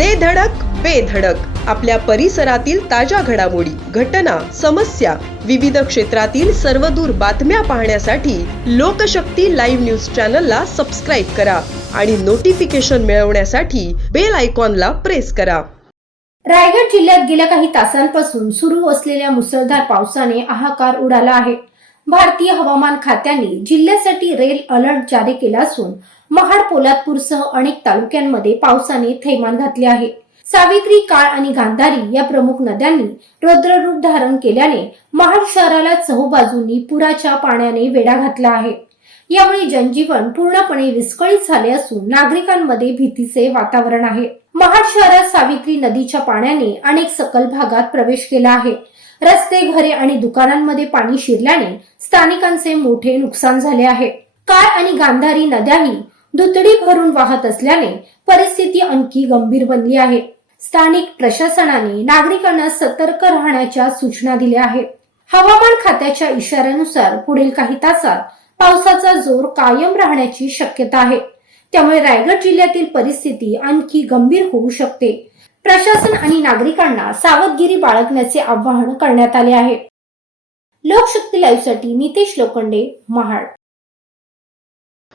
दे धडक बेधडक आपल्या परिसरातील ताज्या घडामोडी घटना समस्या विविध क्षेत्रातील सर्वदूर बातम्या पाहण्यासाठी लोकशक्ती लाईव्ह न्यूज चॅनलला सबस्क्राईब करा आणि नोटिफिकेशन मिळवण्यासाठी बेल आयकॉनला प्रेस करा. रायगड जिल्ह्यात गेल्या काही तासांपासून सुरू असलेल्या मुसळधार पावसाने हाहाकार उडाला आहे. भारतीय हवामान खात्याने जिल्ह्यासाठी रेल अलर्ट जारी केला असून महाड पोलादपूरसह अनेक तालुक्यांमध्ये पावसाने थैमान घातले आहे. सावित्री काळ आणि गांधारी या प्रमुख नद्यांनी रौद्ररूप धारण केल्याने महाड शहराला चहूबाजूंनी पुराच्या पाण्याने वेढा घातला आहे. यामुळे जनजीवन पूर्णपणे विस्कळीत झाले असून नागरिकांमध्ये भीतीचे वातावरण आहे. महाड शहरात सावित्री नदीच्या पाण्याने अनेक सकल भागात प्रवेश केला आहे. रस्ते घरे आणि दुकानांमध्ये पाणी शिरल्याने स्थानिकांचे मोठे नुकसान झाले आहे. काळ आणि गांधारी नद्याही दुतडी भरून वाहत असल्याने परिस्थिती आणखी गंभीर बनली आहे. स्थानिक प्रशासनाने नागरिकांना सतर्क राहण्याच्या सूचना दिल्या आहेत. हवामान खात्याच्या इशाऱ्यानुसार पुढील काही तासात पावसाचा जोर कायम राहण्याची शक्यता आहे. त्यामुळे रायगड जिल्ह्यातील परिस्थिती आणखी गंभीर होऊ शकते. प्रशासन आणि नागरिकांना सावधगिरी बाळगण्याचे आवाहन करण्यात आले आहे. लोकशक्ती लाईव्हसाठी नितेश लोखंडे महाड.